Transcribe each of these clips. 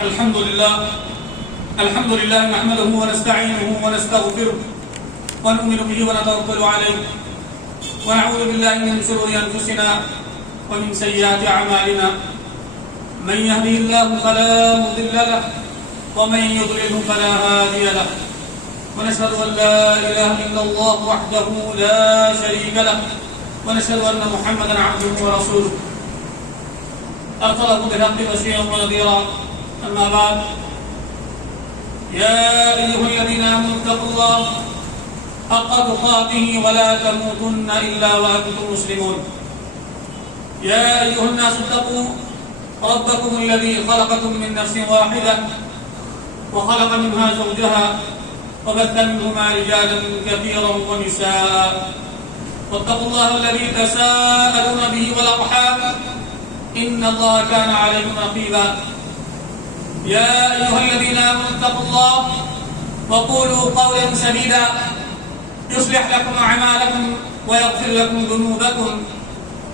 الحمد لله نحمده ونستعينه ونستغفره ونؤمن به ونتوكل عليه ونعوذ بالله من شرور أنفسنا ومن سيئات أعمالنا من يهده الله فلا مضل له ومن يضلله فلا هادي له ونشهد أن لا إله إلا الله وحده لا شريك له ونشهد أن محمدا عبده ورسوله أرسله بالحق بشيرا ونذيرا أما بعد يا أيها الذين آمنوا اتقوا الله حق تقاته ولا تموتن إلا وأنتم مسلمون يا أيها الناس اتقوا ربكم الذي خلقكم من نفس واحدة وخلق منها زوجها وبث منهما رجالا كثيرا ونساء واتقوا الله الذي تساءلون به والأرحام إن الله كان عليكم رقيبا يا أيها الذين آمنوا اتقوا الله وقولوا قولا سديدا يصلح لكم أعمالكم ويغفر لكم ذنوبكم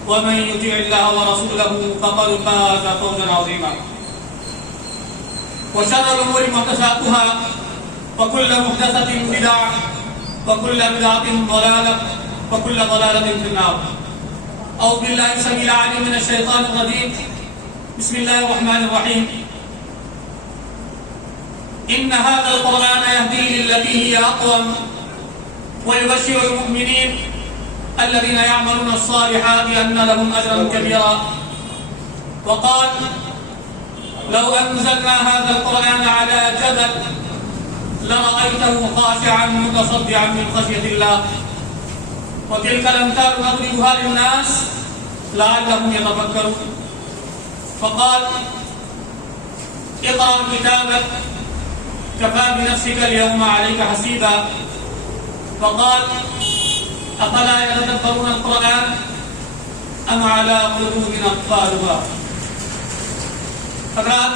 ومن يطع الله ورسوله فقد فاز فوزا عظيما وشر الأمور محدثاتها وكل محدثة بدعة وكل بدعة ضلالة وكل ضلالة في النار أعوذ بالله السميع العليم من الشيطان الرجيم بسم الله الرحمن الرحيم إن هذا القرآن يهدي للتي هي أقوم ويبشر المؤمنين الذين يعملون الصالحات أن لهم أجرا كبيرا وقال لو أنزلنا هذا القرآن على جبل لرأيته خاشعا متصدعا من خشية الله وتلك الأمثال نضربها للناس لعلهم يتفكرون فقال اقرأ كتابك كفى بنفسك اليوم عليك حسيبا فقال أفلا يتدبرون القرآن أم على قلوب أقفالها. حضرات،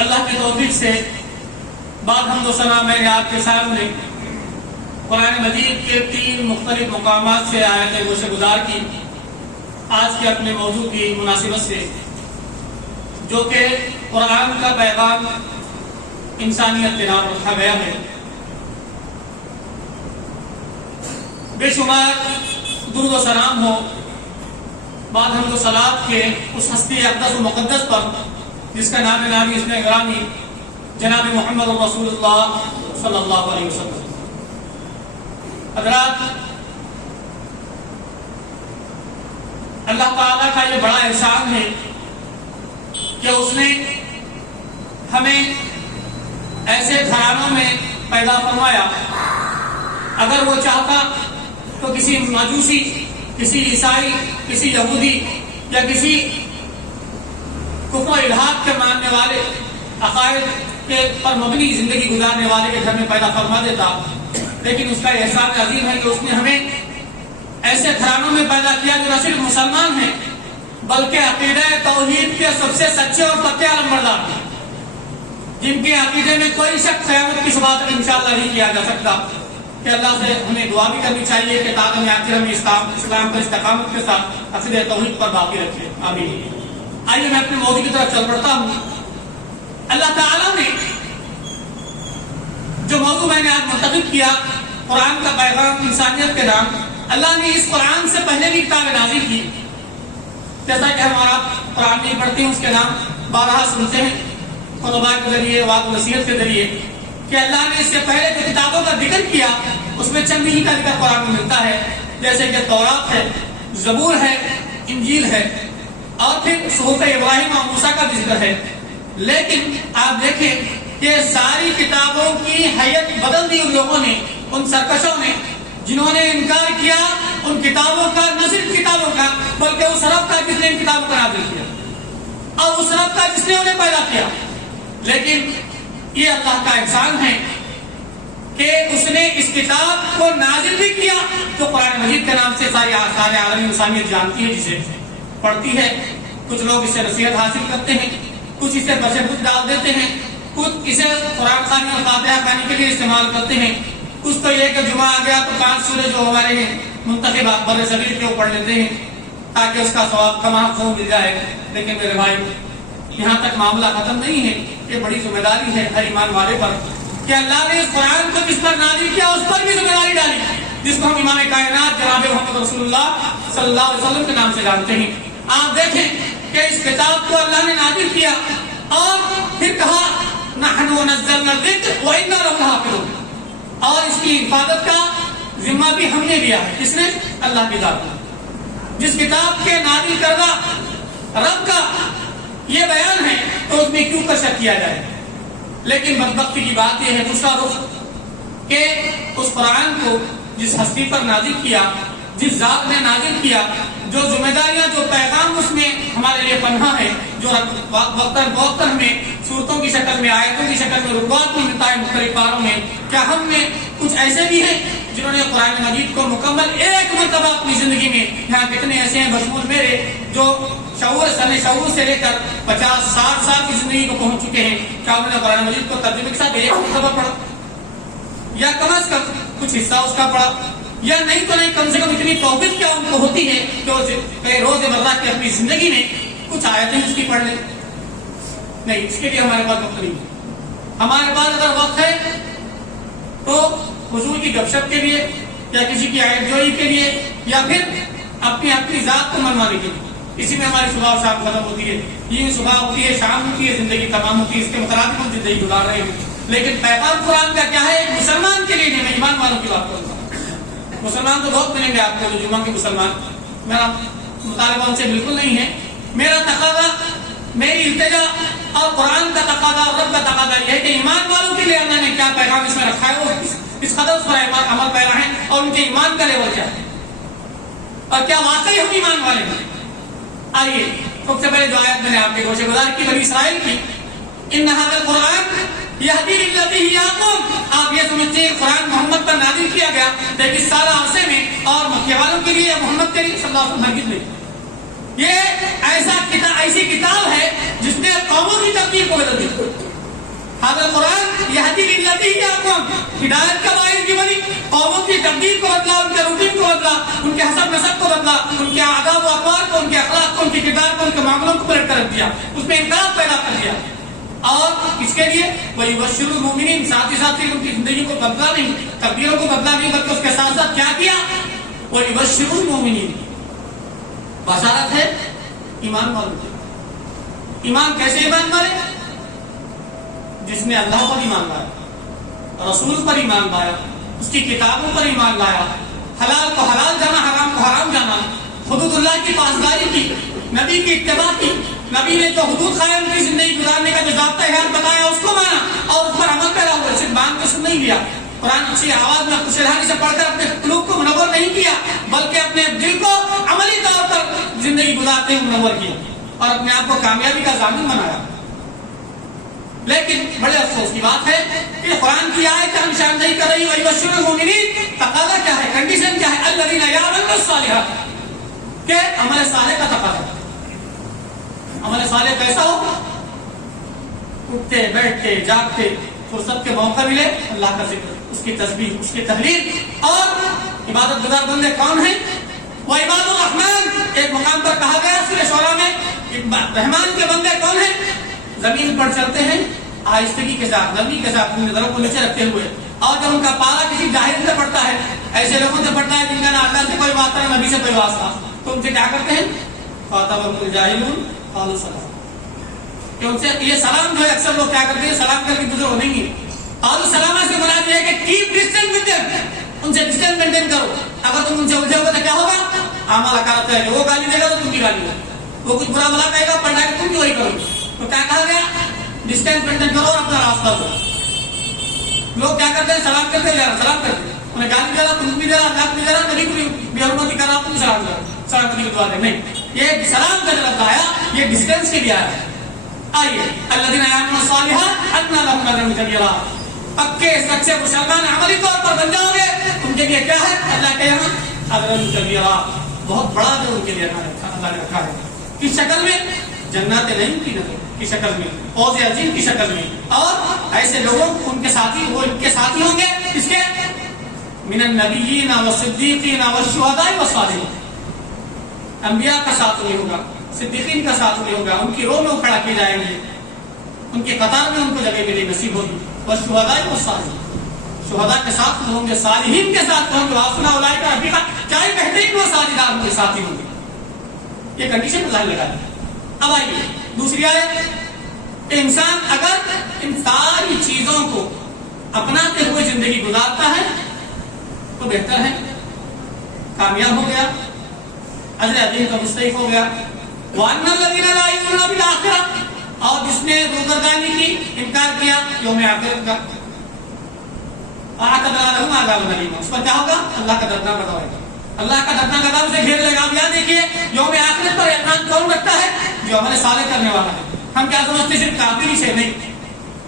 اللہ کی توفیق سے بعد حمد و ثنا میں نے آپ کے سامنے قرآن مجید کے 3 مختلف مقامات سے آیتیں گوشہ گزار کی آج کے اپنے موضوع کی مناسبت سے، جو کہ قرآن کا پیغام انسانیت کے نام رکھا گیا ہے۔ بے شمار درود و سلام ہو بعد حمد و صلات کے اس ہستی اقدس و مقدس پر جس کا نام نامی اس میں گرامی جناب محمد رسول اللہ صلی اللہ علیہ وسلم۔ حضرات، اللہ تعالیٰ کا یہ بڑا احسان ہے کہ اس نے ہمیں ایسے گھرانوں میں پیدا فرمایا۔ اگر وہ چاہتا تو کسی مجوسی، کسی عیسائی، کسی یہودی یا کسی کفر و الحاد کے ماننے والے عقائد کے پر مبنی زندگی گزارنے والے کے گھر میں پیدا فرما دیتا، لیکن اس کا احسان عظیم ہے کہ اس نے ہمیں ایسے گھرانوں میں پیدا کیا جو نہ صرف مسلمان ہیں بلکہ عقیدہ توحید کے سب سے سچے اور پکے علمبردار ہیں، جن کے عقیدے میں کوئی شک قیامت کی صبح تک انشاءاللہ نہیں کیا جا سکتا۔ کہ اللہ سے ہمیں دعا بھی کرنی چاہیے کہ تاکہ آخر ہمیں اسلام پر استقامت کے ساتھ عقیدہ توحید پر باقی رکھے، آمین۔ آئیے میں اپنے موضوع کی طرف چل پڑتا ہوں۔ اللہ تعالیٰ نے جو موضوع میں نے آج منتخب کیا، قرآن کا پیغام انسانیت کے نام، اللہ نے اس قرآن سے پہلے بھی کتابیں نازل کی، جیسا کہ ہمارا قرآن نہیں پڑھتے ہیں اس کے نام بارہا سنتے ہیں خطبہ کے ذریعے، واقع نصیحت کے ذریعے، کہ اللہ نے اس سے پہلے جو کتابوں کا ذکر کیا اس میں چند ہی کا ذکر قرآن میں ملتا ہے، جیسے کہ تورات ہے، زبور ہے، انجیل ہے، اور پھر صحف ابراہیم اور موسیٰ کا بھی ذکر ہے۔ لیکن آپ دیکھیں کہ ساری کتابوں کی حیت بدل دی ان لوگوں نے، ان سرکشوں نے، جنہوں نے انکار کیا ان کتابوں کا، نہ صرف کتابوں کا بلکہ اس رب کا جس نے ان کتابوں کا نازل کیا اور اس رب کا جس نے انہیں پیدا کیا۔ لیکن یہ اللہ کا احسان ہے کہ اس نے اس کتاب کو نازل بھی کیا جو قرآن مجید کے نام سے ساری عالمی انسانیت جانتی ہے، جسے پڑھتی ہے۔ کچھ لوگ اس سے نصیحت حاصل کرتے ہیں، کچھ اسے بچے بچ ڈال دیتے ہیں، کچھ اسے قرآن خوانی اور فاتحہ خوانی کے لیے استعمال کرتے ہیں، کچھ تو یہ کہ جمعہ آ گیا تو 5 سورے جو ہمارے ہیں منتخب بر صغیر کے وہ پڑھ لیتے ہیں تاکہ اس کا ثواب کما مل جائے۔ لیکن میرے بھائی، یہاں تک معاملہ ختم نہیں ہے. یہ بڑی ذمہ داری ہے ہر ایمان والے پر کہ اللہ نے اس قرآن کو جس پر نازل کیا اس پر بھی ذمہ داری ڈالی, جس کو ہم امام کائنات جناب محمد رسول اللہ صلی اللہ علیہ وسلم کے نام سے جانتے ہیں. آپ دیکھیں کہ اس کتاب کو اللہ نے نازل کیا اور پھر کہا نحن نزلنا الذکر وإنا لہ لحافظون, اور اس کی حفاظت کا ذمہ بھی ہم نے لیا ہے. کس نے؟ اللہ کی ذات. جس کتاب کے نازل کردہ رب کا یہ بیان ہے تو اس میں کیوں کا شک کیا جائے. لیکن بدبختی کی بات یہ ہے دوسرا رخ کہ اس قرآن کو جس ہستی پر نازل کیا, جس ذات نے نازل کیا, جو ذمہ داریاں جو پیغام اس میں ہمارے لیے پنہا ہے, جو وقتاً فوقتاً ہمیں صورتوں کی شکل میں, آیتوں کی شکل میں, رکوات میں ملتا ہے مختلف پاروں میں. کیا ہم میں کچھ ایسے بھی ہیں جنہوں نے قرآن مجید کو مکمل ایک مرتبہ اپنی زندگی میں, یہاں کتنے ایسے ہیں بشمول میرے جو شعور سے لے کر 50-60 سال کی زندگی کو پہنچ چکے ہیں, کیا انہوں نے قرآن مجید کو ترجمے کے ساتھ ایک مرتبہ پڑھا, یا کم از کم کچھ حصہ اس کا پڑھا, یا نہیں تو نہیں کم سے کم اتنی توفیق کیا ان کو ہوتی ہے کہ روز مرہ کی اپنی زندگی میں کچھ آیتیں اس کی پڑھ لیں. نہیں, اس کے لیے ہمارے پاس وقت نہیں ہے. ہمارے پاس اگر وقت ہے تو حضور کی گپ شپ کے لیے, یا کسی کی آیت جوئی کے لیے, یا پھر اپنی ذات کو منوانے کے لیے. اسی میں ہماری صبح اور شام ختم ہوتی ہے. یہ صبح ہوتی ہے, شام ہوتی ہے, زندگی تمام ہوتی ہے, اس کے مطابق ہم زندگی گزار رہے ہیں. لیکن پیغام قرآن کا کیا ہے؟ مسلمان کے لیے نہیں, میں ایمان والوں کی بات کروں گا. مسلمان تو بہت ملیں گے آپ کو, جو جمعہ کے مسلمان, میرا مطالبہ ان سے بالکل نہیں ہے. میرا تقاضا, میری التجا اور قرآن کا تقاضا اور رب کا تقاضا یہ ہے کہ ایمان والوں کے لیے اللہ نے کیا پیغام اس میں رکھا ہے, وہ اس قدر اس پر عمل پیرا ہے, اور ان کے ایمان کا لیول کیا ہے, اور کیا واقعی ہم ایمان والے ہیں. آئیے سب سے پہلے جو آیت میں نے آپ کے گوشے گزار کی بنی اسرائیل کی, ان ھذا القرآن یہدی للتی ہی اقوم, آپ یہ سمجھتے ہیں قرآن محمد پر نازل کیا گیا لیکن سارا عرصے میں اور مکہ والوں کے لیے محمد کریم صلی اللہ علیہ وسلم ہرگز نہیں. یہ ایسی کتاب ہے جس نے قوموں کی تقدیر کو بدل دی. ھذا القرآن یہدی للتی ہی اقوم, ہدایت کا باعث بھی بنی, قوموں کی تقدیر کو بدلا, ان کے روٹین کو بدلا, ان کے حسب نسب کو بدلا, ان کے آداب و اقوال کو, ان کے اخلاق کو, ان کی کردار کو, ان کے معاملوں کو پلٹ کر رکھ دیا, اس میں انقلاب پیدا کر دیا. اور اس کے لیے وَيُبَشِّرُ الْمُؤْمِنِينَ, ساتھ ہی ساتھ ان کی زندگی کو بدلا نہیں, تقدیروں کو بدلا نہیں, بلکہ اس کے ساتھ ساتھ کیا کیا؟ وَيُبَشِّرُ الْمُؤْمِنِينَ, بشارت ہے ایمان والوں کی. ایمان کیسے ایمان والے؟ جس نے اللہ پر ایمان لایا, رسول پر ایمان لایا, اس کی کتابوں پر ایمان لایا, حلال کو حلال جانا, حرام کو حرام جانا, حدود اللہ کی پاسداری کی, نبی کی اتباع کی, نبی نے جو حدود قائم کی زندگی گزارنے کا جو ضابطہ حیات بتایا اس کو مانا اور اس پر عمل پیدا ہوا. صرف بان کو سن نہیں لیا, قرآن اچھی آواز میں خوشحالی سے پڑھ کر اپنے قلوب کو منور نہیں کیا, بلکہ اپنے دل کو عملی طور پر زندگی گزارتے ہوئے منور کیا اور اپنے آپ کو کامیابی کا ضامن بنایا. لیکن بڑے افسوس کی بات ہے کہ قرآن کی آیت کا نشاندہی کر رہی وَيُبَشِّرُ الْمُؤْمِنِينَ, تقاضا کیا ہے, کنڈیشن کیا ہے؟ الَّذِينَ يَعْمَلُونَ الصَّالِحَاتِ, کہ عمل صالح کا تقاضا. عمل صالح کیسا ہو؟ اٹھتے بیٹھتے جاگتے, فرصت کے موقع ملے اللہ کا ذکر, اس کی تسبیح, اس کی تحلیل. اور عبادت گزار بندے کون ہیں؟ وہ عباد الرحمن, ایک مقام پر کہا گیا سورہ شعراء میں, رحمان کے بندے کون ہیں؟ زمین پر چلتے ہیں آہستگی کے ساتھ, نرمی کے ساتھ, اپنے نظروں کو نیچے رکھتے ہوئے, اور جب ان کا پارا کسی جاہل سے پڑتا ہے, ایسے لوگوں سے پڑتا ہے جن کا نہ اللہ سے کوئی واسطہ نہ نبی سے کوئی واسطہ, تو ان سے کیا کرتے ہیں؟ خاطبهم الجاہلون قالوا سلام, کہ ان سے یہ سلام جو ہے اکثر لوگ کیا کرتے ہیں, سلام کر کے گزرو نہیں ہے. قالوا سلام سے مراد یہ ہے کہ کیپ ڈسٹینس ود دیم, ان سے ڈسٹینس مینٹین کرو. اگر تم ان سے الجھے ہوگے تو کیا ہوگا؟ عمل اکارت ہے, وہ گالی دے گا تو تم بھی گالی دو, وہ کچھ برا بلا کہے گا پڑھنا کہ تم بھی وہی کرو. تو کیا کہا گیا؟ ڈسٹینس مینٹین کرو اور اپنا راستہ دو. لوگ کیا کرتے ہیں؟ سلام کرتے ہیں, سلام کرتے ہیں, انہیں گالی دے رہا, تم بھی دے رہا, اللہ بھی دے رہا, نبی کو بھی بے حرمتی کر رہا, تم سلام کرو, سلام کرنے کی دعا دے. نہیں, یہ سلام کا جو لفظ آیا یہ ڈسٹینس کے لیے آیا. آئیے الذین یعملون الصالحات ان لهم اجرا کبیرا, پکے سچے مسلمان عملی طور پر بن جاؤ گے, ان کے لیے کیا ہے؟ اللہ کے یہاں اجرا کبیرا, بہت بڑا جو ان کے لیے اللہ نے رکھا ہے. کس شکل میں؟ جنات نعیم کی کی شکل میں, فوز عظیم کی شکل میں, اور ایسے لوگوں ان کے ساتھی, وہ ان کے ساتھی ہوں گے اس کے من النبیین والصدیقین والشہداء والصالحین, انبیاء کا ساتھ نہیں ہوگا, صدیقین کا ساتھ نہیں ہوگا، ان کی رو میں کھڑا کیے جائیں گے، ان کی قطار میں ان کو جگہ ملی نصیب ہوگی. بس شہداء و صالحین، شہداء کے ساتھ ہوں گے، صالحین کے ساتھ ہوں گے. واسنا اولئک رفیقا، چاہے بہترین وہ ساتھیدار ان کے ساتھ ہی ہوں گے. یہ کنڈیشن اللہ لگا دی. اب آئیے دوسری آیت، انسان اگر ان ساری چیزوں کو اپناتے ہوئے زندگی گزارتا ہے تو بہتر ہے، کامیاب ہو گیا، اجر عظیم کا مستحق ہو گیا. وَأَنَّ الَّذِينَ لَا يُؤْمِنُونَ بِالْآخِرَةِ، اور جس نے روزگردانی کی، انکار کیا یوم آخرت کا، أَعْتَدْنَا لَهُمْ عَذَابًا أَلِيمًا، اس پر کیا ہوگا؟ اللہ کا دردناک عذاب آئے گا. اللہ کا دردناک عذاب سے گھیر لے گا. آپ یاد دیکھیے یوم آخرت پر اعتماد کون رکھتا ہے؟ جو عمل صالح کرنے والا ہے. ہم کیا سمجھتے ہیں؟ صرف کافر ہی سے نہیں.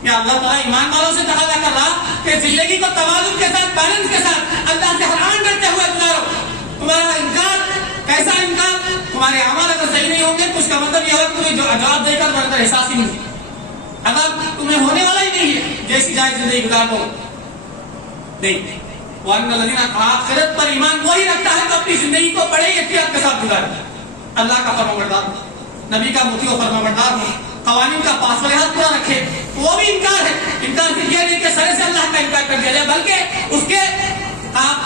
یا اللہ تعالیٰ ایمان والوں سے تقاضا کر رہا کہ زندگی کو توازن کے ساتھ، بیلنس کے ساتھ اللہ سے حرام کرتے ہوئے گزارو. تمہارا انکار، کیسا انکار؟ تمہارے اعمال اگر صحیح نہیں ہوں گے تو اس کا مطلب یہ ہوگا کہ تمہیں جو جواب دے کر بڑھ کر احساس ہی نہیں، اگر تمہیں ہونے والا ہی نہیں ہے جیسی جائے زندگی گزار دو نہیں. وَأَنَّ الَّذِينَ، آخرت پر ایمان وہی رکھتا ہے تو اپنی زندگی کو بڑے احتیاط کے ساتھ گزارے، اللہ کا فرمانبردار، نبی کا مطیع و فرمانبردار ہو، قوانین کا پاس و لحاظ پورا رکھے. وہ بھی انکار ہے، انکار کیا نہیں کہ سرے سے اللہ کا انکار کر دیا جائے، بلکہ اس کے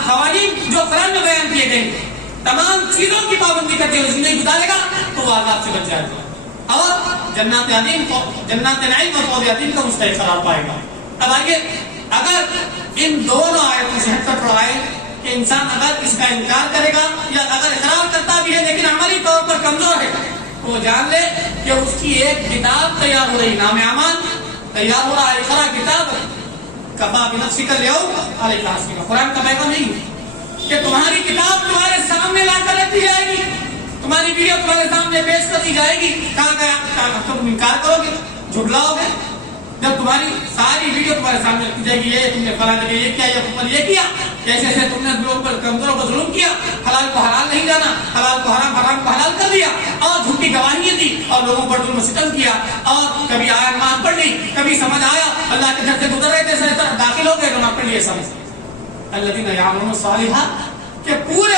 قوانین جو قرآن میں بیان کیے گئے تمام چیزوں کی پابندی کرتے ہوئے زندگی گزارے گا تو وہ عذاب سے بچ جائے گا اور جنات عظیم کو، جنات نعیم اور فوز عظیم کا مستحق قرار پائے گا. اب آئیے، اگر ان دونوں آیتوں سے ہٹ کر پڑھائے کہ انسان اگر اس کا انکار کرے گا یا اگر اقرار کرتا بھی ہے لیکن عملی طور پر کمزور ہے تو وہ جان لے کہ اس کی ایک کتاب تیار ہو رہی، نام اعمال تیار ہو رہا ہے. اقرا کتاب کفا بنفسک الیوم علیک حسیبا. قرآن کا پیغام نہیں کہ تمہاری کتاب تمہارے سامنے لا کر رکھ دی جائے گی، تمہاری ویڈیو تمہارے سامنے پیش کر دی جائے گی. کہاں گیا؟ تم انکار کرو گے، جھٹلاؤ گے. جب تمہاری ساری ویڈیو تمہارے سامنے رکھی جائے گی، یہ تم نے فلاں جگہ یہ کیا، یہ کیا، جیسے جیسے تم نے لوگوں پر کمزوروں کو ظلم کیا، حلال کو حلال نہیں جانا، حلال کو حرام، حرام کو حلال کر دیا اور جھوٹی گواہیاں دی اور لوگوں پر ظلم و ستم کیا اور کبھی آیا نماز پڑھ لی، کبھی سمجھ آیا اللہ کے گھر سے گزر رہے تھے طرف داخل ہو گئے نماز پڑھ لیے سمجھ. الذین یعملون الصالحات، کہ پورے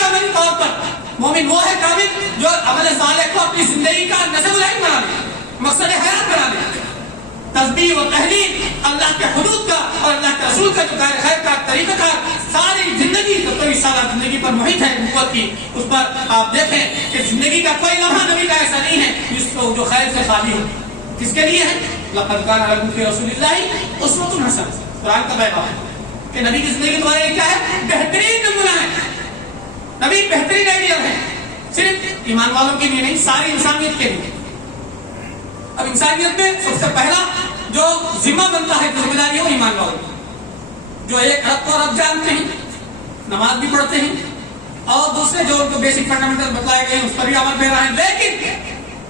عملی طور پر مومن وہ ہے کامل جو عمل صالح کو اپنی زندگی کا نصب العین بنا لے، مقصد حیات بنا لے. تسبیح و تحلیل اللہ کے حدود کا اور اللہ کے رسول کا جو کار خیر کا طریقہ کار ساری زندگی 70 سالہ زندگی پر محیط ہے نبوت کی. اس پر آپ دیکھیں کہ زندگی کا کوئی لمحہ نبی کا ایسا نہیں ہے جس کو جو خیر سے خالی ہو. کس کے لیے ہے؟ لقد کان لکم فی رسول اللہ اسوۃ حسنہ. قرآن کا پیغام ہے کہ نبی کی زندگی تمہارے لیے کیا ہے؟ بہترین نمونہ ہے. نبی بہترین آئیڈیل ہے، صرف ایمان والوں کے لیے نہیں، ساری انسانیت کے لیے. اب انسانیت میں سب سے پہلا جو ذمہ بنتا ہے، ذمہ داری ہے، وہ ایمان والوں کی، جو ایک رب کو رب جانتے ہیں، نماز بھی پڑھتے ہیں اور دوسرے جو ان کو بیسک فنڈامنٹل بتلائے گئے ہیں اس پر بھی عمل پیرا ہے، لیکن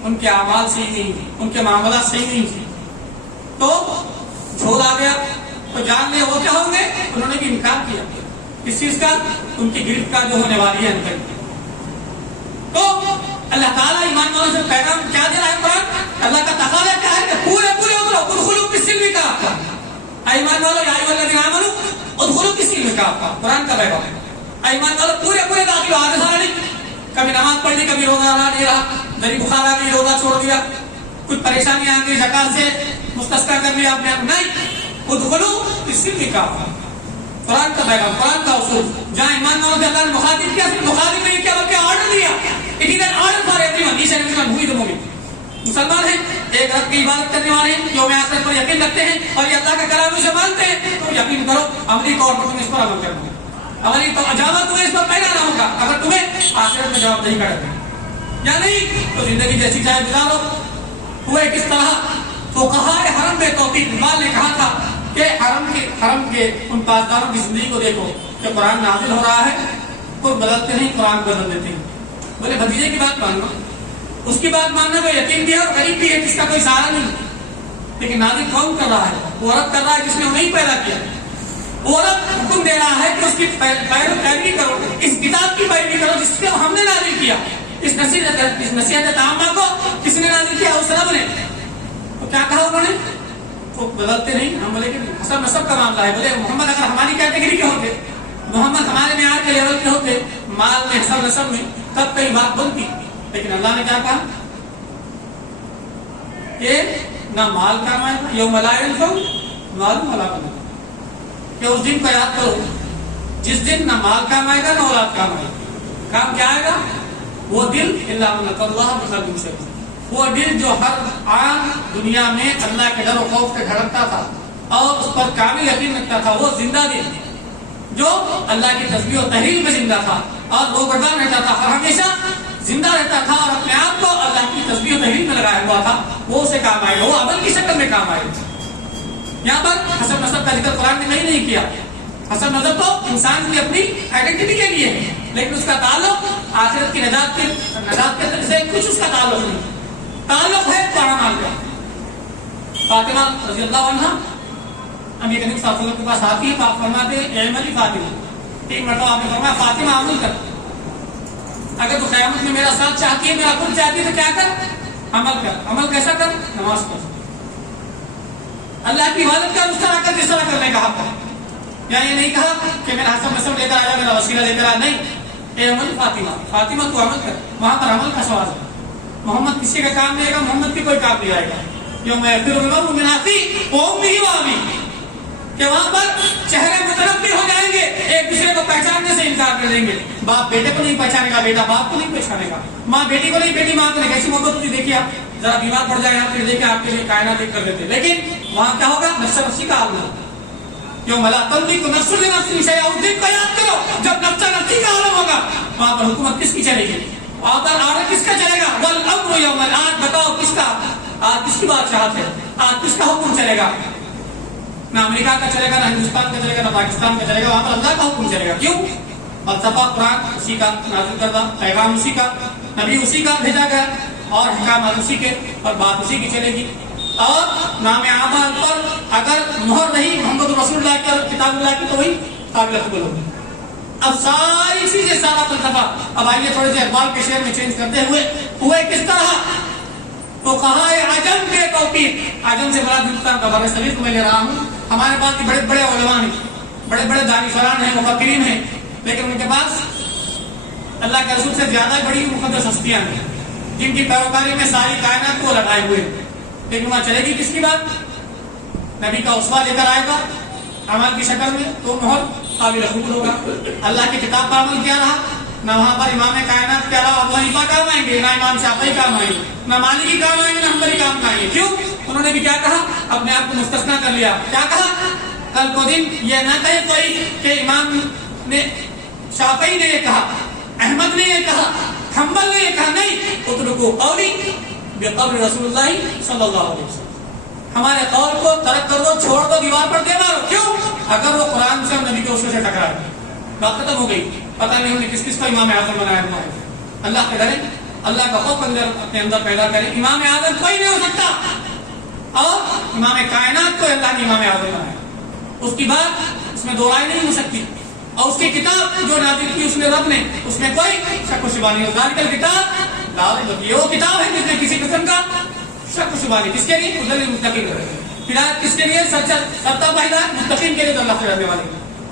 ان کے اعمال صحیح نہیں تھے، ان کے معاملات صحیح نہیں تھے تو جھول آ گیا. تو جان لے وہ کیا ہوں گے؟ انہوں نے بھی انکار کیا اس چیز کا، ان کی گرفت کا جو ہونے والی ہے انکار. تو اللہ تعالیٰ ایمان والوں سے پیغام کیا دے رہا ہے قرآن؟ اللہ کا تقاضا کیا ہے کہ پورے اترو، ادخلوا فی السلم کافہ. ایمان والوں یا ایھا الذین آمنوا ادخلوا فی السلم کافہ. قرآن کا پیغام ہے ایمان والوں پورے داخل ہو، آگے سارا نہیں. کبھی نماز پڑھ لی، کبھی روزہ رہا نہیں رہا، دری بخار آ گئی روزہ چھوڑ دیا، کچھ پریشانی آ گئی زکات سے مستسقیٰ کر لیا آپ نے، نہیں. ادخلوا فی السلم کافہ. قرآن کا پیغام، قرآن کا اصول. جہاں ایمان والوں سے اللہ نے مخاطب کیا، صرف مخاطب نہیں کیا بلکہ آرڈر دیا. It is an order for everyone. Each and everyone who is a mu'min. مسلمان ہیں، ایک رب کی عبادت کرنے والے ہیں، یوم آخرت پر یقین رکھتے ہیں اور یہ اللہ کا کلام اسے مانتے ہیں تو یقین کرو عملی طور پر تم اس پر عمل کرو. عملی تو جواب تمہیں اس پر پیدا نہ ہوگا اگر تمہیں آخرت میں جواب نہیں کرے یا نہیں تو زندگی جیسی چاہے گزارو. ہوئے کس طرح؟ فقہائے حرم میں توفیق اقبال نے کہا تھا کہ حرم کے ان پاسداروں کی زندگی کو دیکھو کہ قرآن نازل ہو رہا ہے، خود بدلتے نہیں، قرآن بدل دیتے ہیں. بولے بھتیجے کی بات ماننا، اس کی بات ماننا وہ یقین بھی ہے اور غریب بھی ہے جس کا کوئی سہارا نہیں، لیکن نازل کون کر رہا ہے؟ وہ رب کر رہا ہے جس نے انہیں پیدا کیا. وہ رب حکم دے رہا ہے کہ اس کی پیروی کرو، اس کتاب کی پیروی کرو جس کو ہم نے نازل کیا. اس نصیحت عامہ کو کس نے نازل کیا؟ اس رب نے. تو کیا کہا انہوں نے؟ وہ بدلتے نہیں. ہم بولے کہ حسب نسب کا معاملہ ہے. بولے محمد اگر ہماری کیٹیگری کے ہوتے، محمد ہمارے معیار کے لیول کے ہوتے، مال میں حسب نسب میں، تب کئی بات بنتی. لیکن اللہ نے کیا کہا کہ نہ مال کام آئے گا، یوم لا ينفع مال ولا بنون، کہ اس دن کو یاد کرو جس دن نہ مال کام آئے گا نہ اولاد کام آئے گا۔ کام کیا آئے گا؟ وہ دل الا من اتى الله بقلب سلیم، وہ دل جو ہر آن دنیا میں اللہ کے ڈر و خوف سے دھڑکتا تھا اور اس پر کامل یقین رکھتا تھا، وہ زندہ دل جو اللہ کی تسبیح و تحلیل میں زندہ تھا اور وہ گردان رہتا تھا اور ہمیشہ زندہ رہتا تھا اور اپنے آپ کو اللہ کی تسبیح و تحلیل میں لگایا ہوا تھا، وہ اسے کام آئے گا، وہ عمل کی شکل میں کام آئے گا۔ یہاں پر حسب نسب کا ذکر قرآن نے کہیں نہیں کیا۔ حسب نسب تو انسان کی اپنی آئیڈینٹی کے لیے ہے، لیکن اس کا تعلق آخرت کی نجات کے سے کچھ اس کا تعلق نہیں، تعلق ہے اعمال کا۔ فاطمہ رضی اللہ عنہ امیر کریم صلی اللہ علیہ وسلم کے پاس آتی ہے، آپ فرماتے ہیں اعملی فاطمہ، 3 مرتبہ آپ نے فرمایا فاطمہ عمل کر، اگر تو قیامت میں میرا ساتھ چاہتی ہے، میرا خود چاہتی ہے تو کیا کر؟ عمل کر۔ عمل کیسا کر؟ نماز پڑھ، اللہ کی عبادت کا اس طرح کر جس طرح کرنے کا حق ہے۔ یہاں یہ نہیں کہا کہ میرا حسب نسب لے کر آیا، میرا وسیلہ لے کر آیا، نہیں، اے عمل فاطمہ، فاطمہ تو عمل کر۔ وہاں پر عمل کا سوال ہے، محمد کسی کا کام نہیں آئے گا، محمد کی کوئی کام نہیں آئے گا۔ یوم یفر المرء من اخیہ وامہ وابیہ، کہ وہاں پر چہرے متنفر ہو جائیں گے، ایک دوسرے کو پہچاننے سے انکار کر دیں گے۔ باپ بیٹے کو نہیں پہچانے گا، بیٹا باپ کو نہیں پہچانے گا، ماں بیٹی کو نہیں، بیٹی ماں کو نہیں۔ کیسی محبت ہوتی دیکھیے آپ، ذرا بیمار پڑ جائے آپ پھر دیکھیں آپ کے لیے کائنات ایک کر دیتے، لیکن وہاں کیا ہوگا؟ نفس نفسی کا عالم ہوگا۔ یوم لا تملک نفس لنفس شیئا، اس دن کو یاد کرو جب نفس نفسی کا عالم ہوگا، وہاں پر حکومت کس کی چلے گی؟ وہاں پر آرڈر کس کا چلے گا؟ والامر یومئذ، آج بتاؤ کس کا، آج کس کی بادشاہت ہے، آج کس کا حکم چلے گا؟ نہ امریکہ کا چلے گا، نہ ہندوستان کا چلے گا، نہ پاکستان کا چلے گا، وہاں پر اللہ کا حکم چلے گا۔ کیوں؟ فلسفہ قرآن اسی کا نازل کردہ، پیغام اسی کا، نبی اسی کا بھیجا گیا اور احکامات اسی کے اور بات اسی کی چلے گی۔ اور نام اعمال پر اگر مہر نہیں محمد رسول اللہ کی، کتاب اللہ کی، تو وہی قابل قبول ہوگی۔ اب ساری چیزیں، سارا فلسفہ، اب آئیے تھوڑے سے اقبال کے شعر میں چینج کرتے ہوئے کس طرح تو کہا ہے عجم کے توقیف، عجم سے مراد ہندوستان کا بر صغیر کو میں لے رہا ہوں۔ ہمارے پاس بھی بڑے بڑے علماء ہیں، بڑے بڑے دانشوران ہیں، مفکرین ہیں، لیکن ان کے پاس اللہ کے رسول سے زیادہ بڑی مقدس ہستیاں ہیں جن کی پیروکاری میں ساری کائنات کو لگائے ہوئے ہیں، لیکن وہاں چلے گی کس کی بات؟ نبی کا اسوہ لے کر آئے گا عمل کی شکل میں تو مہر قابل قبول ہوگا۔ اللہ کی کتاب کا عمل کیا رہا؟ نہ وہاں پر امام کائنات کے علاوہ ابو حنیفہ کام آئیں گے، نہ امام شافعی کام آئیں گے، نہ مالکی کام آئیں گے، نہ حنبلی کام آئیں گے۔ کیوں؟ انہوں نے بھی کیا کہا؟ اپنے آپ کو مستثنیٰ کر لیا۔ کیا کہا؟ کل کو دن یہ نہ کہے کوئی کہ امام نے، شافعی نے یہ کہا، احمد نے یہ کہا، حنبل نے یہ کہا، نہیں، اترکوا قولی بقول رسول اللہ صلی اللہ علیہ وسلم، ہمارے قول کو ترک کر دو، چھوڑ دو، دیوار پر دے مارو۔ کیوں؟ اگر وہ قرآن سے اور نبی کے اصول سے ٹکرائے، بات ختم ہو گئی۔ پتہ نہیں انہوں نے کس کس کو امام اعظم بنایا ہوا ہے۔ اللہ کے ڈریں، اللہ کا خوف اپنے اندر پیدا کریں۔ امام اعظم کوئی نہیں ہو سکتا، اور امام کائنات کو اللہ نے امام اعظم بنایا، اس کی بات اس میں دو رائے نہیں ہو سکتی، اور اس کی کتاب جو نازل کی اس میں رب نے، اس میں کوئی شک و شبہ نہیں ہو۔ ذالک کتاب لا ریب فیہ، یہ وہ کتاب ہے جس میں کسی قسم کا شک و شبہ نہیں۔ کس کے لیے؟ ہدی للمتقین، ہدایت کس کے لیے؟ سچا سب ہدایت متقین کے لیے، تو اللہ سے ڈرنے والے۔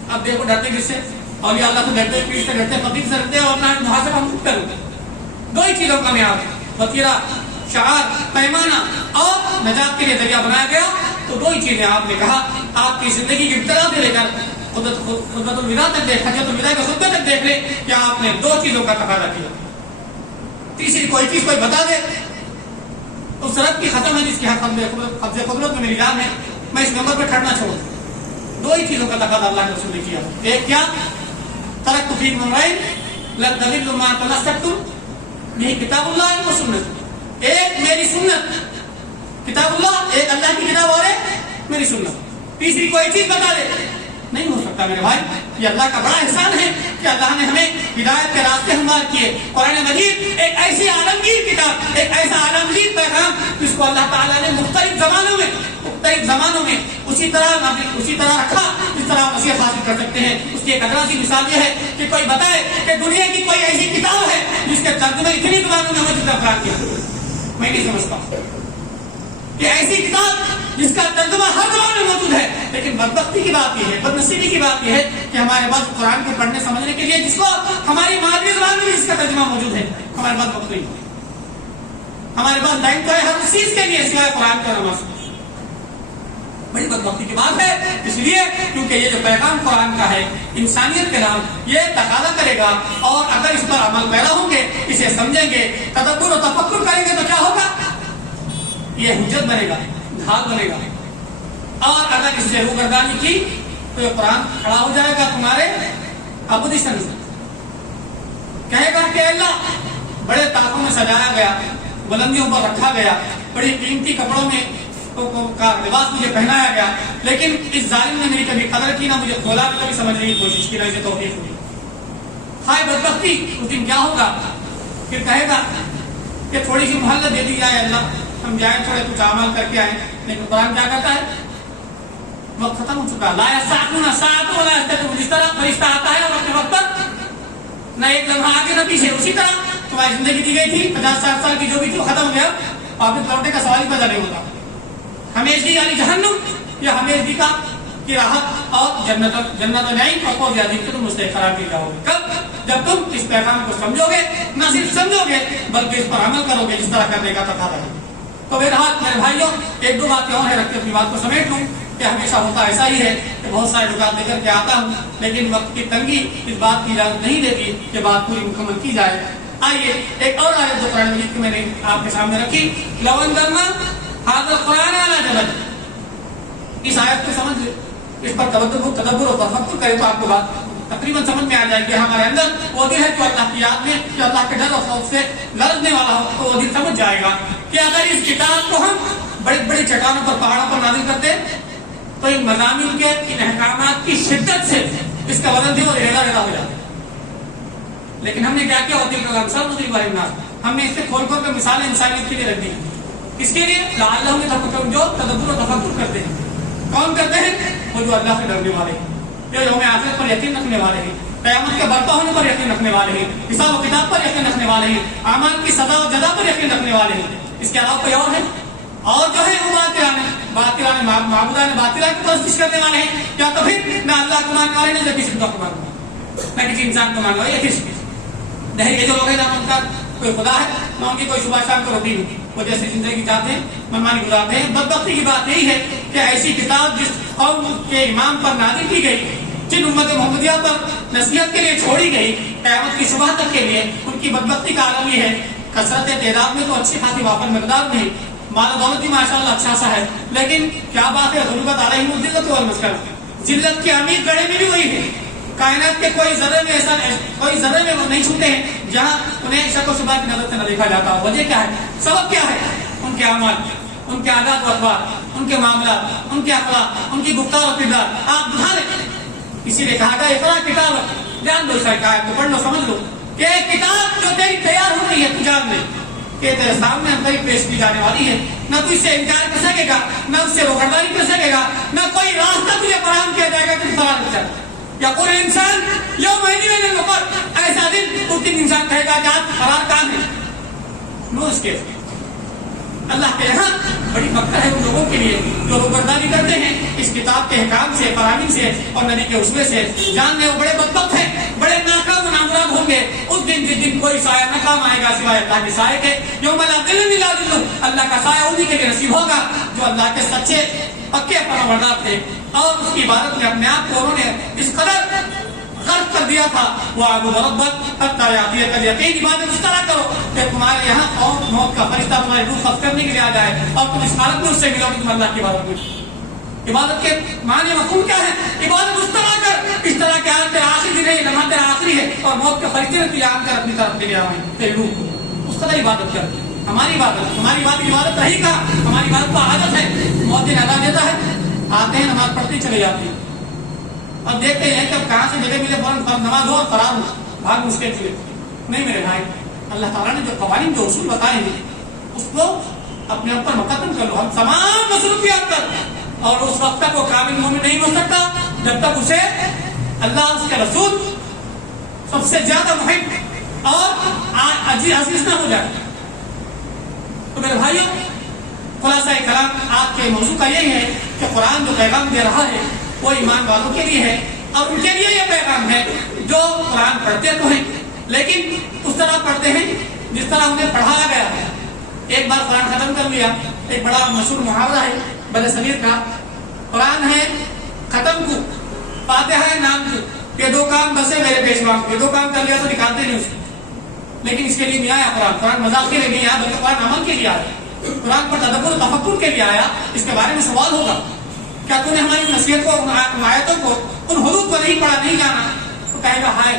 اب دیکھو ڈرتے کس سے؟ اولیاء اللہ کو ڈرتے، پیر سے ڈرتے، فقیر سے ڈرتے، اور نہ محاسبہ ہم خود کرتے۔ دو ہی چیزوں کا معیار، وتیرہ، شعار، پیمانہ اور نجات کے لیے ذریعہ بنایا گیا، تو دو ہی چیزیں آپ نے کہا۔ آپ کی زندگی کی ابتدا سے لے کر خطبۃ الوداع تک دیکھ، حجۃ الوداع کے خطبے تک دیکھ لیں کہ آپ نے دو چیزوں کا تقاضا کیا۔ تیسری کوئی چیز کوئی بتا دے تو سرحد کی ختم ہے، جس کی قبض قدرت میں میری جان ہے، میں اس نمبر پہ کھڑنا چھوڑوں۔ دو ہی چیزوں کا تقاضا اللہ کے رسول نے کیا۔ ایک کیا؟ ترکت فیکم امرین لن تضلوا ما تمسکتم بہ کتاب اللہ و سنت، ایک میری سنت، کتاب اللہ، ایک اللہ کی کتاب اور ایک میری سنت۔ تیسری کوئی چیز بتا دے، نہیں ہو سکتا میرے بھائی۔ یہ اللہ کا بڑا احسان ہے کہ اللہ نے ہمیں ہدایت کے راستے ہموار کیے۔ قرآن مجید ایک ایسی عالمگیر کتاب، ایک ایسا عالمگیر پیغام جس کو اللہ تعالیٰ نے مختلف زمانوں میں اسی طرح رکھا جس طرح آپ نصیحت حاصل کر سکتے ہیں۔ اس کی ایک ادنا سی مثال یہ ہے کہ کوئی بتائے کہ دنیا کی کوئی ایسی کتاب ہے جس کے ترجمے اتنی زبانوں میں ہو جتنا قرآن کی، میں نہیں سمجھتا کہ ایسی کتاب جس کا ترجمہ ہر زبان میں موجود ہے۔ لیکن بدبختی کی بات یہ ہے، بدنصیبی کی بات یہ ہے کہ ہمارے پاس قرآن کو پڑھنے سمجھنے کے لیے جس کو ہماری مادری زبان میں جس کا ترجمہ موجود ہے، ہمارے پاس وقت نہیں۔ ہمارے پاس ٹائم تو ہے ہر چیز کے لیے سوائے قرآن کا نماز. بڑی بدبختی کی بات ہے، اس لیے کیونکہ یہ جو پیغام قرآن کا ہے انسانیت کے نام یہ تقاضا کرے گا، اور اگر اس پر عمل پیرا ہوں گے، اسے سمجھیں گے، تدبر و تفکر کریں گے تو کیا ہوگا؟ یہ حجت بنے گا، ڈھال بنے گا. اور اگر اس سے روگردانی کی تو یہ قرآن کھڑا ہو جائے گا تمہارے اپوزیشن میں، کہے گا کہ اللہ بڑے تاخوں میں سجایا گیا، بلندیوں پر رکھا گیا، بڑی قیمتی کپڑوں میں کا لباس مجھے پہنایا گیا، لیکن اس ظالم نے میری کبھی قدر کی، نہ مجھے کھولا، کبھی سمجھنے کی کوشش کی، نہ اسے توفیق ہوئی. ہائے بدبختی، اس دن کیا ہوگا؟ پھر کہے گا کہ تھوڑی سی مہلت دے دی جائے اللہ، ہم جائیں تھوڑے کچھ عمل کر کے آئیں. لیکن قرآن کیا کہتا ہے؟ وقت ختم ہو چکا. لا یستعجلون الساعة ولا یستقدمون. جس طرح فرشتہ آتا ہے اور اپنے وقت پر نہ ایک لمحہ آگے نہ پیچھے، اسی طرح تمہاری زندگی دی گئی تھی 50-60 سال کی جو بھی تھی وہ ختم ہو گیا، واپس لوٹنے کا سوال ہی پیدا نہیں ہوتا. ہمیشگی یعنی جہنم یا ہمیشگی کی راحت اور جنت نعیم اور فوز عظیم کے تم مستحق قرار دی جاؤ گے. کب؟ جب تم اس پیغام کو سمجھو گے، نہ صرف سمجھو گے بلکہ اس پر عمل کرو گے جس طرح کرنے کا تقاضا ہے. تو بہرحال میرے بھائیوں، ایک دو باتیں اور ہے رکھ کے اپنی بات کو سمیٹ لوں کہ ہمیشہ ہوتا ایسا ہی ہے کہ بہت سارے نکات لے کر کے آتا ہوں، لیکن وقت کی تنگی اس بات کی اجازت نہیں دیتی کہ بات پوری مکمل کی جائے. آئیے ایک اور آیت جو قرآن مجید کی میں نے آپ کے سامنے رکھی، لو انزلنا هذا القرآن على جبل. اس آیت کو سمجھ لیں، اس پر تدبر و تفکر کرے تو آپ کو بات تقریباً سمجھ میں آ جائے گی. ہمارے اندر وہ دل ہے جو اللہ کی یاد میں، جو اللہ کے ڈر اور خوف سے لرزنے والا ہو، تو وہ دل سمجھ جائے گا کہ اگر اس کتاب کو ہم بڑی بڑی چٹانوں پر، پہاڑوں پر نازل کرتے تو ان مضامین کے، ان احکامات کی شدت سے اس کا وزن بھی اور ریڑا ریڑا ہو جاتا. لیکن ہم نے کیا کیا؟ وہ دل کا انصار مضرب الناس، ہم نے اس سے کھول کھول کر مثالیں انسانیت کے لیے رکھ دی. اس کے لیے لعلہم یتفکرون، جو تدبر و تفکر کرتے ہیں. کون کرتے ہیں؟ وہ جو اللہ سے ڈرنے والے ہیں، جو یوم آخرت پر یقین رکھنے والے ہیں، قیامت کے برپا ہونے پر یقین رکھنے والے ہیں، حساب و کتاب پر یقین رکھنے والے ہیں، اعمال کی سزا و جزا پر یقین رکھنے والے ہیں. اس کے علاوہ کوئی اور ہے؟ اور جو ہے وہ باطلان معبودان باطلہ کی پرستش کرنے والے ہیں، یا تو پھر نہ اللہ کو ماننے والے، نہ کسی کو ماننے والے، نہ کسی انسان کو ماننے والے، یا کسی یہ جو لوگ ہیں نہ ان کا کوئی خدا ہے، نہ ان کی کوئی صبح شام کو روٹین ہے، وہ جیسی زندگی چاہتے ہیں منمانی گزارتے ہیں. بدبختی کی بات یہی ہے کہ ایسی کتاب جس قوم کے امام پر نازل کی گئی، جن امت محمدیہ پر نصیحت کے لیے چھوڑی گئی، قیامت کی صبح تک کے لیے، ان کی بدبختی کا عالم یہ ہے کثرت تعداد میں تو اچھی خاصی وافر مقدار میں، مال و دولت بھی ماشاءاللہ اچھا سا ہے، لیکن کیا بات ہے غلبت علیہم الذلۃ والمسکنہ، ذلت کی امیر گڑھے میں بھی وہی ہے. کائنات کے کوئی ذرے میں ایسا، کوئی ذرے میں وہ نہیں چھوٹے ہیں جہاں انہیں شک و شبہ کی نظر سے نہ دیکھا جاتا. وجہ کیا ہے؟ سبب کیا ہے؟ ان کے اعمال، ان کے عادات و اخبار، ان کے معاملات، ان کے اخلاق، ان کی گفتار و کردار. آپ بتا لیں، اسی لیے کہا گیا اقرا کتاب، جان دو سرکار کو، پڑھ لو، سمجھ لو کہ ایک کتاب جو تیری تیار ہو رہی ہے، تو جان لے کہ تیرے سامنے ہم تیری پیش کی جانے والی ہے. نہ تو اس سے انکار کر سکے گا، نہ اس سے روگردانی کر سکے گا، نہ کوئی راستہ تجھے فراہم کیا جائے گا کہ فرار کر جائے. یا کوئی انسان یوم الدین المقر، ایسا دن اس دن انسان کہے گا کہ آج فرار کہاں ہے؟ No escape. اللہ کے یہاں بڑی فخر ہے ان لوگوں کے لیے جو روگردانی کرتے ہیں اس کتاب کے احکام سے، فراہمی سے اور نبی کے اسوے سے. جان لیں وہ بڑے بدبخت ہیں، بڑے ناکام و نامراد ہوں گے اس دن جس دن کوئی سایہ نہ کام آئے گا سوائے اللہ کے سائے کے. یوم لا ظل الا ظلہ، اللہ کا سایہ انہی کے لیے نصیب ہوگا جو اللہ کے سچے پکے فرمانبردار تھے اور اس کی عبادت میں اپنے آپ کو انہوں نے اس قدر غرق کر دیا تھا. وَاعْبُدْ رَبَّكَ حَتَّىٰ يَأْتِيَكَ الْيَقِينُ. عبادت اس طرح کرو کہ تمہارے یہاں موت کا فرشتہ تمہاری روح قبض کرنے کے لیے آ جائے اور تم اس حالت میں اس سے ملو کہ تم اللہ کی عبادت میں. عبادت کے معنی مفہوم کیا ہے؟ عبادت اس طرح کر، اس طرح کہ آج تیرا آخری دن ہے، یہ لمحہ تیرا آخری ہے اور موت کے فرشتے نے تجھے آن کر اپنی طرف لے لیا ہے تیری روح کو. اس طرح عبادت کر. ہماری عبادت رہی کا، ہماری عبادت کا عادت ہے. مؤذن اذان دیتا ہے، آتے ہیں، نماز پڑھتے چلے جاتے ہیں اور دیکھتے ہیں کہ کہاں سے جگہ ملے فوراً نماز ہو اور فرار ہو، بھاگ مشکل سے. نہیں میرے بھائی، اللہ تعالیٰ نے جو قوانین، جو اصول بتائے ہیں اس کو اپنے اوپر مقدم کر لو. ہم تمام مصروفیات کر، اور اس وقت تک وہ کامل مومن نہیں ہو سکتا جب تک اسے اللہ، اس کے رسول سب سے زیادہ محب اور عزیز نہ ہو جائے. تو میرے بھائیوں، خلاصہ کلام آپ کے موضوع کا یہی ہے کہ قرآن جو پیغام دے رہا ہے وہ ایمان والوں کے لیے ہے، اور ان کے لیے یہ پیغام ہے جو قرآن پڑھتے تو ہیں لیکن اس طرح پڑھتے ہیں جس طرح انہیں پڑھایا گیا ہے. ایک بار قرآن ختم کر لیا. ایک بڑا مشہور محاورہ ہے بر صغیر کا، قرآن ہے ختم کو، فاتحہ ہے نام کو، یہ دو کام بس ہے میرے پیشوا کو، یہ دو کام کر لیا تو نکالتے نہیں اس کو. لیکن اس کے لیے نہیں آیا قرآن. قرآن مذاق کے لیے نہیں آیا بلکہ قرآن عمل کے لیے آیا. قرآن پر تدبر و تفکر کے لیے آیا. اس کے بارے میں سوال ہوگا، کیا تو نے ہماری نصیحت کو، ان آیتوں کو، ان حدود کو نہیں پڑھا، نہیں جانا؟ تو کہے گا ہائے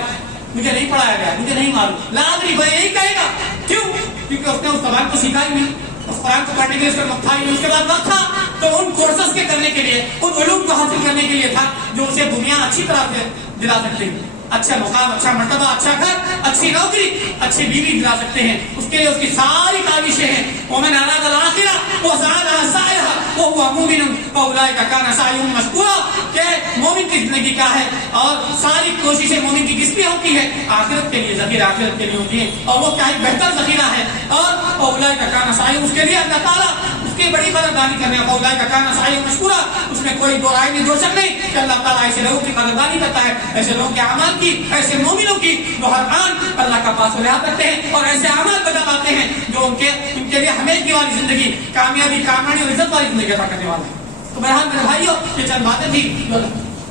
مجھے نہیں پڑھایا گیا، مجھے نہیں معلوم. لا ادری، وہ یہی کہے گا. کیوں؟ کیونکہ اس نے اس زبان کو سیکھا ہی نہیں، اس قرآن کو پڑھنے کے لیے اس کا وقت تھا ہی نہیں. اس کے بعد وقت تھا تو ان کورسز کے کرنے کے لیے، ان علوم کو حاصل کرنے کے لیے تھا جو اسے دنیا اچھی طرح سے دلا سکتے ہیں. اچھا مقام، اچھا مرتبہ، اچھا گھر، اچھی نوکری، اچھی بیوی دلا سکتے ہیں. اس کے لیے اس کی ساری کاوشیں ہیں. ومن اراد الاخرہ وسعى لها سعيها وهو مؤمن فاولئك كان سعيهم مشكورا. کہ مومن کی زندگی کیا ہے اور ساری کوششیں مومن کی کس لیے ہوتی ہے؟ آخرت کے لیے، ذخیرہ آخرت کے لیے ہوتی ہے. اور وہ کیا ایک بہتر ذخیرہ ہے. اور فاولئك كان سعيهم، اس کے لیے اللہ تعالیٰ اس کی بڑی قدردانی کرنے. فاولئك كان سعيهم مشكورا، اس میں کوئی دو رائے نہیں، دو شک نہیں کہ اللہ تعالیٰ ایسے لوگوں کی قدردانی کرتا ہے، ایسے لوگوں کے اعمال کی، ایسے مومنوں کی جو ہر آن اللہ کا پاس لحاظ کرتے ہیں اور ایسے اعمال بجا پاتے ہیں جو ان کے لیے ہمیشہ والی زندگی، کامیابی، کامرانی اور عزت والی زندگی عطا کرنے والا ہے. تو بہرحال میرے بھائیوں، یہ چند باتیں تھی جو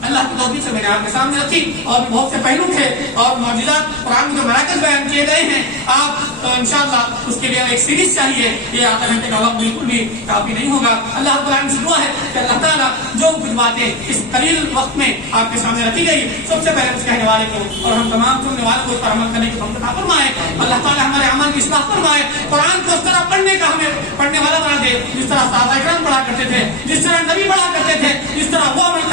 اللہ کی توفیق سے میں نے آپ کے سامنے رکھی. اور بہت سے پہلو تھے اور معجزات قرآن کے جو مراکز بیان کیے گئے ہیں. آپ انشاءاللہ اس کے لیے ایک سیریز چاہیے. یہ آدھا گھنٹے کا وقت بالکل بھی کافی نہیں ہوگا. اللہ رب العالمین سے دعا ہے کہ اللہ تعالیٰ جو کچھ باتیں اس قلیل وقت میں آپ کے سامنے رکھی گئی، سب سے پہلے اس کہنے والے کو اور ہم تمام سننے والوں کو اس پر عمل کرنے کی توفیق عطا فرمائے. اللہ تعالیٰ ہمارے عمل کی اصلاح فرمائے. قرآن کو اس طرح پڑھنے کا ہمیں پڑھنے والا بنا دے جس طرح صحابہ اکرام پڑھا کرتے تھے، جس طرح نبی پڑھا کرتے تھے، جس طرح وہ عمل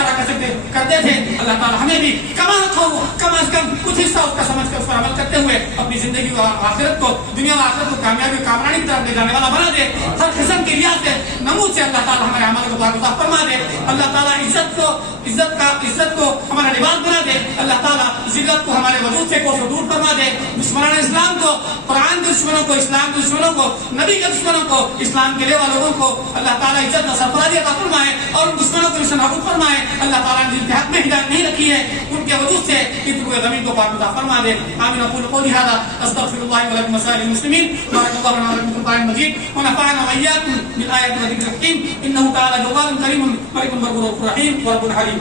کرتے تھے. اللہ تعالیٰ ہمیں بھی کم از کم کچھ حصہ اس کا سمجھ کر اس پر عمل کرتے ہوئے اپنی زندگی اور آخرت کو، دنیا و آخرت کو کامیابی و کامرانی کی طرف لے جانے والا بنا دے. ہر قسم کی ریا سے، نمود سے اللہ تعالیٰ ہمارے عمل کو پاک صاف فرما دے. اللہ تعالیٰ عزت کو ہمارا لباس بنا دے. اللہ تعالیٰ ذلت کو ہمارے وجود سے کو دور فرما دے. دشمنان اسلام کو، قرآن کے دشمنوں کو، اسلام کے دشمنوں کو، نبی کے دشمنوں کو، اسلام کے لیے والوں لوگوں کو اللہ تعالیٰ عزت و سرفرازی عطا فرمائے اور ان دشمنوں کو نابود فرمائے. اللہ تعالیٰ نے جن کے حق میں ہدایت نہیں رکھی ہے ان کے وجود سے اس پورے زمین کو پاک صاف فرما دے. آمین. اقول قولی هذا استغفر الله ولكم وسائر المسلمين. بارك الله لنا ولكم في القرآن المجيد ونفعنا واياكم بالآيات والذكر الحكيم. انه تعالى جواد كريم ملك بر رحيم ورب حليم.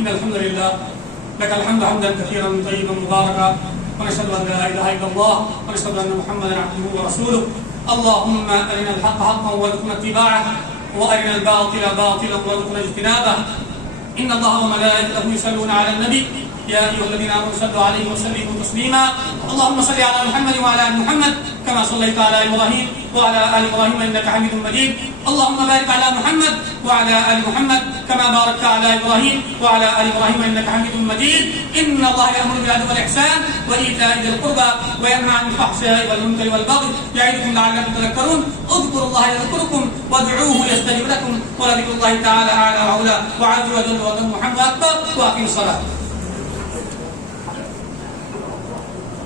إن الحمد لله لك الحمد حمدا كثيرا طيبا مباركا ونشهد أن لا إله إلا الله ونشهد أن محمدا عبده ورسوله. اللهم أرنا الحق حقا وارزقنا اتباعه وأرنا الباطل باطلا وارزقنا اجتنابه. إن الله وملائكته يصلون على النبي يا أيها الذين آمنوا صلوا عليه وسلموا تسليما. اللهم صل على محمد وعلى آل محمد كما صليت على إبراهيم وعلى آل إبراهيم إنك حميد مجيد. اللهم بارك على محمد وعلى آل محمد كما باركت على إبراهيم وعلى آل إبراهيم إنك حميد مجيد. إن الله يأمر بالعدل والإحسان وإيتاء ذي القربى وينهى عن الفحشاء والمنكر والبغي يعظكم لعلكم تذكرون. اذكروا الله يذكركم وادعوه يستجب لكم ولذكر الله تعالى أعلى وأعلى وعز وجل وأكبر محمد أكبر. وأقيموا الصلاة.